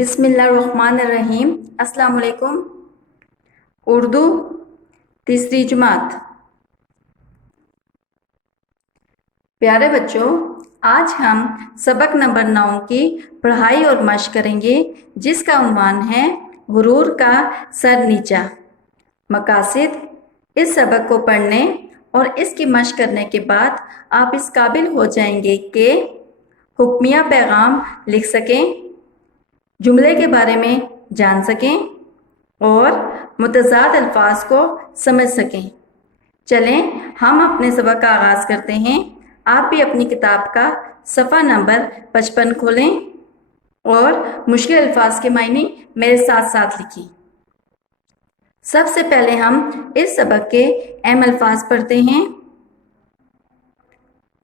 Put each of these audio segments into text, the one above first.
بسم اللہ الرحمن الرحیم۔ السلام علیکم۔ اردو تیسری جماعت۔ پیارے بچوں، آج ہم سبق نمبر 9 کی پڑھائی اور مشق کریں گے، جس کا عنوان ہے غرور کا سر نیچا۔ مقاصد: اس سبق کو پڑھنے اور اس کی مشق کرنے کے بعد آپ اس قابل ہو جائیں گے کہ حکمیہ پیغام لکھ سکیں، جملے کے بارے میں جان سکیں اور متضاد الفاظ کو سمجھ سکیں۔ چلیں ہم اپنے سبق کا آغاز کرتے ہیں۔ آپ بھی اپنی کتاب کا صفحہ نمبر 55 کھولیں اور مشکل الفاظ کے معنی میرے ساتھ ساتھ لکھیں۔ سب سے پہلے ہم اس سبق کے اہم الفاظ پڑھتے ہیں۔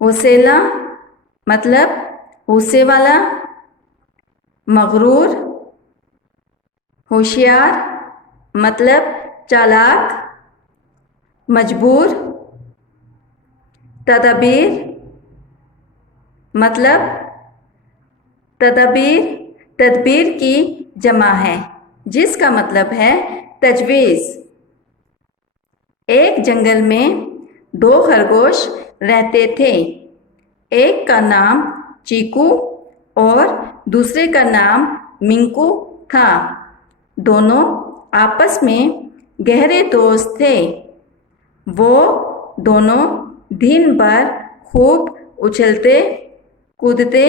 وسیلہ مطلب غصے والا، مغرور ہوشیار مطلب چالاک، مجبور، تدبیر مطلب تدبیر کی جمع ہے، جس کا مطلب ہے تجویز۔ ایک جنگل میں 2 خرگوش رہتے تھے، ایک کا نام چیکو اور دوسرے کا نام منکو تھا۔ دونوں آپس میں گہرے دوست تھے۔ وہ دونوں دن بھر خوب اچھلتے کودتے،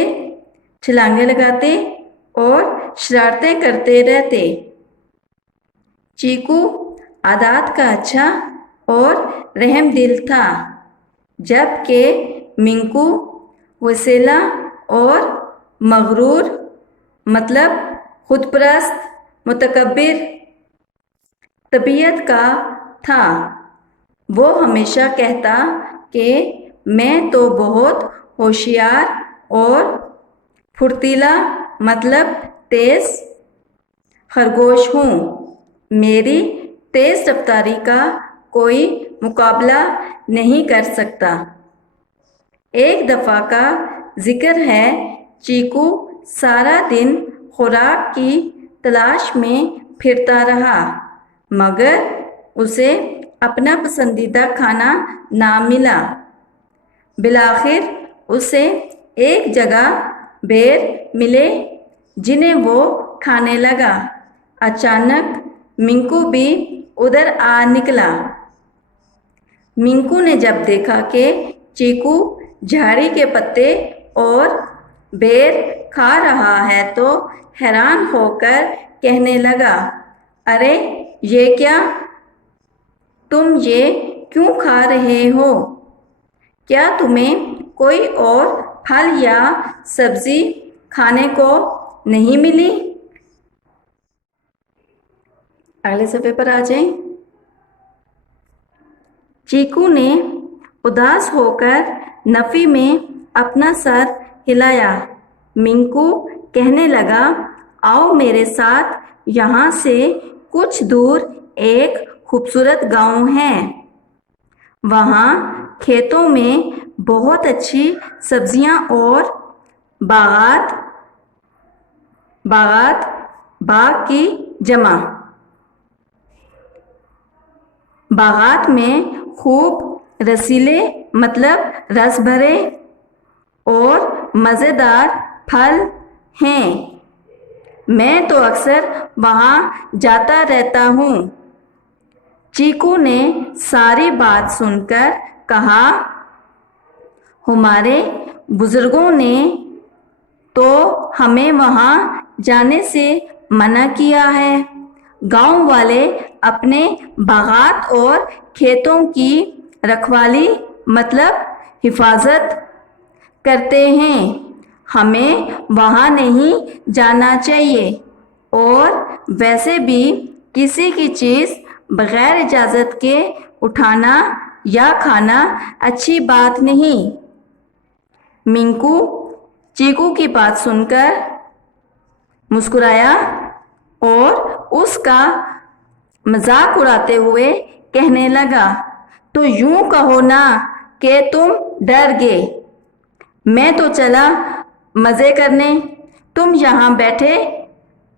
چھلانگیں لگاتے اور شرارتیں کرتے رہتے۔ چیکو عادات کا اچھا اور رحم دل تھا، جبکہ منکو وسیلہ اور مغرور مطلب خود پرست، متکبر طبیعت کا تھا۔ وہ ہمیشہ کہتا کہ میں تو بہت ہوشیار اور پھرتیلا مطلب تیز خرگوش ہوں، میری تیز رفتاری کا کوئی مقابلہ نہیں کر سکتا۔ ایک دفعہ کا ذکر ہے، چیکو سارا دن خوراک کی تلاش میں پھرتا رہا، مگر اسے اپنا پسندیدہ کھانا نہ ملا۔ بالآخر اسے ایک جگہ بیر ملے جنہیں وہ کھانے لگا۔ اچانک منکو بھی ادھر آ نکلا۔ منکو نے جب دیکھا کہ چیکو جھاڑی کے پتے اور بیر کھا رہا ہے تو حیران ہو کر کہنے لگا، ارے یہ کیا؟ تم یہ کیوں کھا رہے ہو؟ کیا تمہیں کوئی اور پھل یا سبزی کھانے کو نہیں ملی؟ اگلے صفحے پر آ جائیں۔ چیکو نے اداس ہو کر نفی میں اپنا سر ہلایا۔ منکو کہنے لگا، آؤ میرے ساتھ، یہاں سے کچھ دور ایک خوبصورت گاؤں ہے۔ وہاں کھیتوں میں بہت اچھی سبزیاں اور باغات کی جمع۔ باغات میں خوب رسیلے مطلب رس بھرے اور مزیدار پھل ہیں۔ میں تو اکثر وہاں جاتا رہتا ہوں۔ چیکو نے ساری بات سن کر کہا، ہمارے بزرگوں نے تو ہمیں وہاں جانے سے منع کیا ہے۔ گاؤں والے اپنے باغات اور کھیتوں کی رکھوالی مطلب حفاظت کرتے ہیں، ہمیں وہاں نہیں جانا چاہیے، اور ویسے بھی کسی کی چیز بغیر اجازت کے اٹھانا یا کھانا اچھی بات نہیں۔ منکو چیکو کی بات سن کر مسکرایا اور اس کا مذاق اڑاتے ہوئے کہنے لگا، تو یوں کہو نا کہ تم ڈر گئے، میں تو چلا مزے کرنے، تم یہاں بیٹھے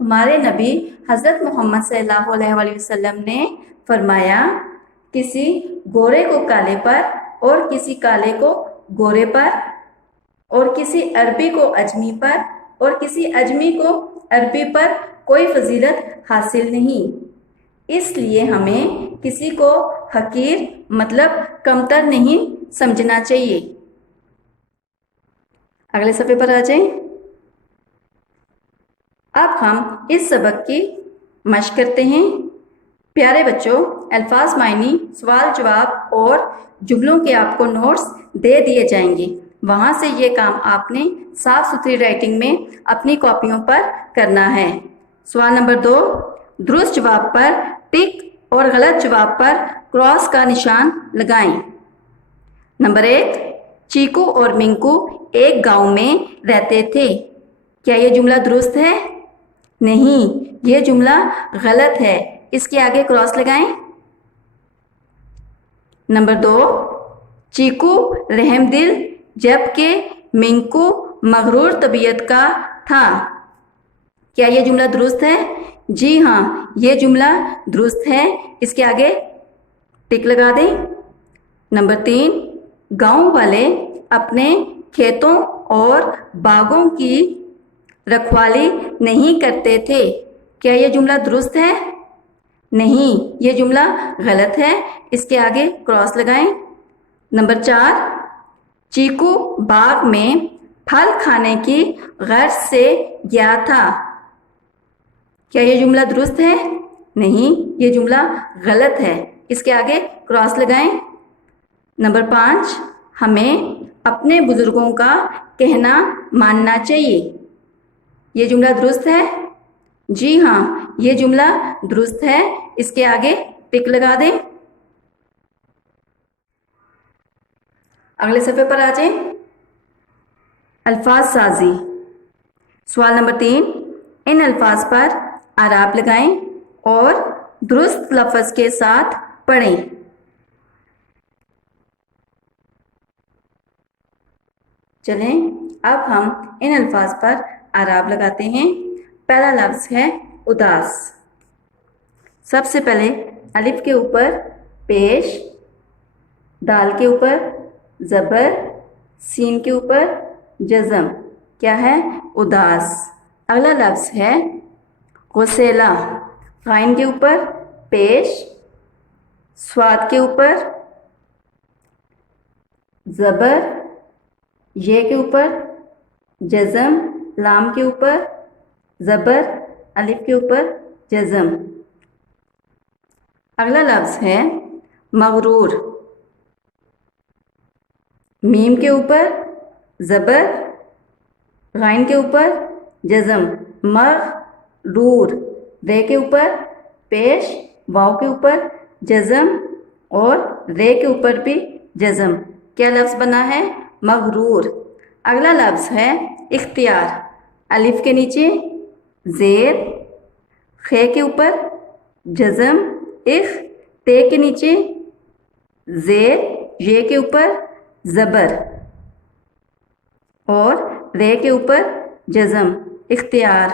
ہمارے نبی حضرت محمد صلی اللہ علیہ وآلہ وسلم نے فرمایا کسی گورے کو کالے پر اور کسی کالے کو گورے پر اور کسی عربی کو اجمی پر اور کسی اجمی کو عربی پر کوئی فضیلت حاصل نہیں، اس لیے ہمیں کسی کو حقیر مطلب کمتر نہیں سمجھنا چاہیے۔ اگلے صفحے پر آ جائیں۔ اب ہم اس سبق کی مشق کرتے ہیں۔ پیارے بچوں، الفاظ معنی، سوال جواب اور جملوں کے آپ کو نوٹس دے دیے جائیں گے، وہاں سے یہ کام آپ نے صاف ستھری رائٹنگ میں اپنی کاپیوں پر کرنا ہے۔ سوال نمبر 2، درست جواب پر ٹک اور غلط جواب پر کراس کا نشان لگائیں۔ نمبر 1، چیکو اور منکو ایک گاؤں میں رہتے تھے، کیا یہ جملہ درست ہے؟ نہیں، یہ جملہ غلط ہے، اس کے آگے کراس لگائیں۔ نمبر 2، چیکو رحم دل جبکہ منکو مغرور طبیعت کا تھا، کیا یہ جملہ درست ہے؟ جی ہاں، یہ جملہ درست ہے، اس کے آگے ٹک لگا دیں۔ نمبر 3، گاؤں والے اپنے کھیتوں اور باغوں کی رکھوالی نہیں کرتے تھے، کیا یہ جملہ درست ہے؟ نہیں، یہ جملہ غلط ہے، اس کے آگے کراس لگائیں۔ نمبر 4، چیکو باغ میں پھل کھانے کی غرض سے گیا تھا، کیا یہ جملہ درست ہے؟ نہیں، یہ جملہ غلط ہے، اس کے آگے کراس لگائیں۔ نمبر 5، ہمیں اپنے بزرگوں کا کہنا ماننا چاہیے، یہ جملہ درست ہے؟ جی ہاں، یہ جملہ درست ہے، اس کے آگے ٹک لگا دیں۔ اگلے صفحے پر آ جائیں۔ الفاظ سازی۔ سوال نمبر 3، ان الفاظ پر اعراب لگائیں اور درست لفظ کے ساتھ پڑھیں۔ چلیں اب ہم ان الفاظ پر اعراب لگاتے ہیں۔ پہلا لفظ ہے اداس۔ سب سے پہلے الف کے اوپر پیش، دال کے اوپر زبر، سین کے اوپر جزم، کیا ہے؟ اداس۔ اگلا لفظ ہے غسیلہ۔ غائن کے اوپر پیش، صاد کے اوپر زبر، یہ کے اوپر جزم، لام کے اوپر زبر، الف کے اوپر جزم۔ اگلا لفظ ہے مغرور۔ میم کے اوپر زبر، غائن کے اوپر جزم، مغرور۔ رے کے اوپر پیش، واو کے اوپر جزم اور رے کے اوپر بھی جزم، کیا لفظ بنا ہے؟ مغرور۔ اگلا لفظ ہے اختیار۔ الف کے نیچے زیر، خے کے اوپر جزم، تے کے نیچے زیر، یہ کے اوپر زبر اور رے کے اوپر جزم، اختیار۔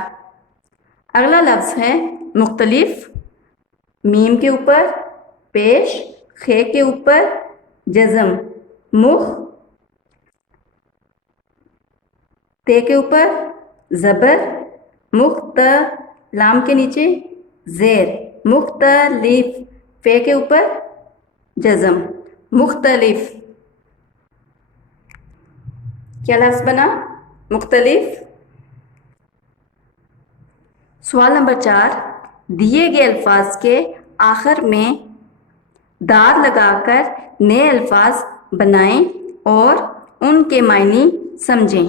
اگلا لفظ ہے مختلف۔ میم کے اوپر پیش، خے کے اوپر جزم، مخ، تے کے اوپر زبر، مخت، لام کے نیچے زیر، مختلف، فے کے اوپر جزم، مختلف، کیا لفظ بنا؟ مختلف۔ سوال نمبر 4، دیے گئے الفاظ کے آخر میں دار لگا کر نئے الفاظ بنائیں اور ان کے معنی سمجھیں۔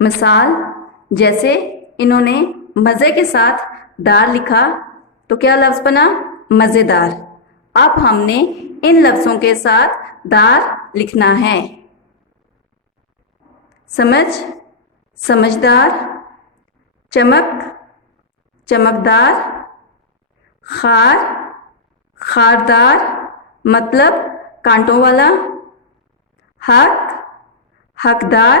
مثال جیسے انہوں نے مزے کے ساتھ دار لکھا تو کیا لفظ بنا؟ مزیدار۔ اب ہم نے ان لفظوں کے ساتھ دار لکھنا ہے۔ سمجھ، سمجھدار، چمک، چمکدار، خار، خاردار مطلب کانٹوں والا، حق، حقدار،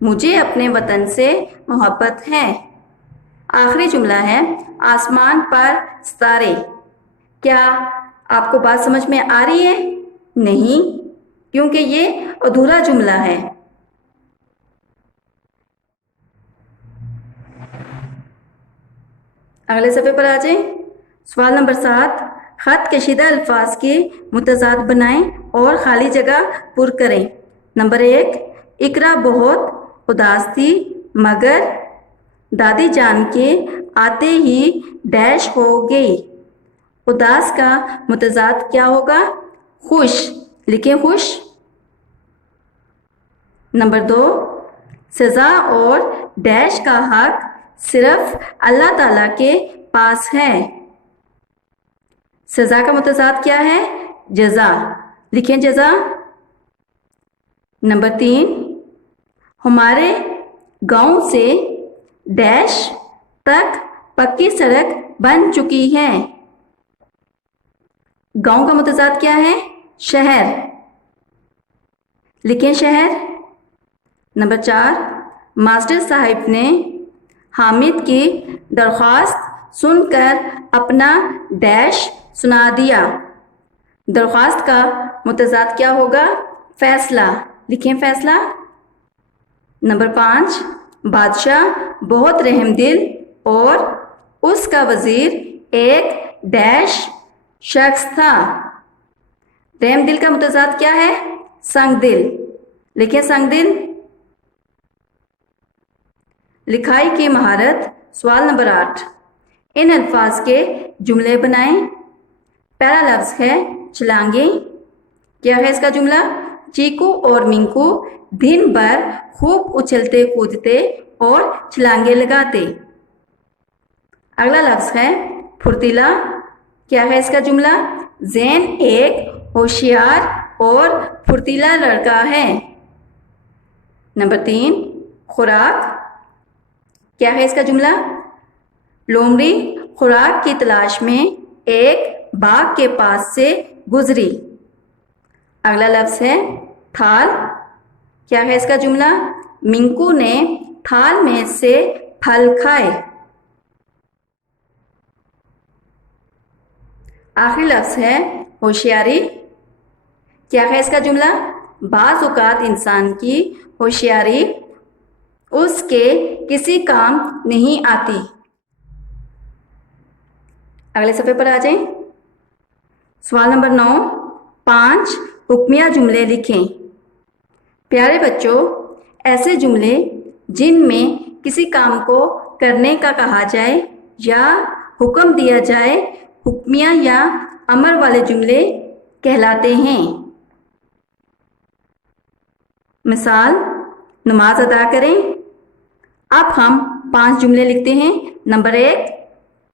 مجھے اپنے وطن سے محبت ہے۔ آخری جملہ ہے آسمان پر ستارے۔ کیا آپ کو بات سمجھ میں آ رہی ہے؟ نہیں، کیونکہ یہ ادھورا جملہ ہے۔ اگلے صفحے پر آ جائیں۔ سوال نمبر 7، خط کشیدہ الفاظ کے متضاد بنائیں اور خالی جگہ پر کریں۔ نمبر 1، اقرا بہت اداس تھی مگر دادی جان کے آتے ہی ڈیش ہو گئی۔ اداس کا متضاد کیا ہوگا؟ خوش، لکھیں خوش۔ نمبر 2، سزا اور ڈیش کا حق صرف اللہ تعالیٰ کے پاس ہے۔ سزا کا متضاد کیا ہے؟ جزا، لکھیں جزا۔ نمبر 3، ہمارے گاؤں سے ڈیش تک پکی سڑک بن چکی ہے۔ گاؤں کا متضاد کیا ہے؟ شہر، لکھیں شہر۔ نمبر 4، ماسٹر صاحب نے حامد کی درخواست سن کر اپنا ڈیش سنا دیا۔ درخواست کا متضاد کیا ہوگا؟ فیصلہ، لکھیں فیصلہ۔ نمبر 5، بادشاہ بہت رحم دل اور اس کا وزیر ایک ڈیش شخص تھا۔ رحم دل کا متضاد کیا ہے؟ سنگ دل، لکھیں سنگ دل۔ لکھائی کی مہارت، سوال نمبر 8، ان الفاظ کے جملے بنائیں۔ پہلا لفظ ہے چھلانگیں۔ کیا ہے اس کا جملہ؟ چیکو اور منکو دن بھر خوب اچھلتے کودتے اور چھلانگیں لگاتے۔ اگلا لفظ ہے پھرتیلا۔ کیا ہے اس کا جملہ؟ زین ایک ہوشیار اور پھرتیلا لڑکا ہے۔ نمبر 3، خوراک۔ کیا ہے اس کا جملہ؟ لومڑی خوراک کی تلاش میں ایک باغ کے پاس سے گزری۔ اگلا لفظ ہے تھال۔ کیا ہے اس کا جملہ؟ منکو نے تھال میں سے پھل کھائے۔ آخری لفظ ہے ہوشیاری۔ کیا ہے اس کا جملہ؟ بعض اوقات انسان کی ہوشیاری اس کے کسی کام نہیں آتی۔ اگلے صفحے پر آ جائیں۔ سوال نمبر 9، 5 حکمیہ جملے لکھیں۔ پیارے بچوں، ایسے جملے جن میں کسی کام کو کرنے کا کہا جائے یا حکم دیا جائے حکمیہ یا امر والے جملے کہلاتے ہیں۔ مثال، نماز ادا کریں۔ اب ہم 5 جملے لکھتے ہیں۔ نمبر 1،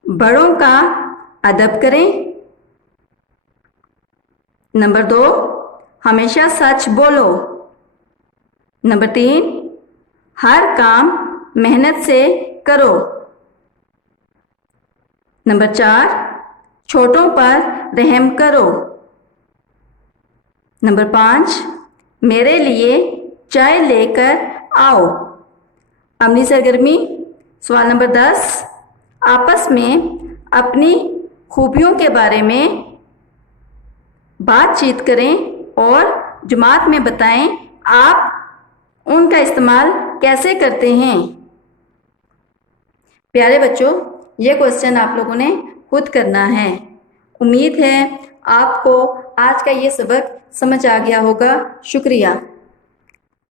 بڑوں کا ادب کریں۔ نمبر 2، ہمیشہ سچ بولو۔ نمبر 3، ہر کام محنت سے کرو۔ نمبر 4، چھوٹوں پر رحم کرو۔ نمبر 5، میرے لیے چائے لے کر آؤ۔ عملی سرگرمی، سوال نمبر 10، آپس میں اپنی خوبیوں کے بارے میں بات چیت کریں اور جماعت میں بتائیں آپ ان کا استعمال کیسے کرتے ہیں۔ پیارے بچوں، یہ کوسچن آپ لوگوں نے خود کرنا ہے۔ امید ہے آپ کو آج کا یہ سبق سمجھ آ گیا ہوگا۔ شکریہ۔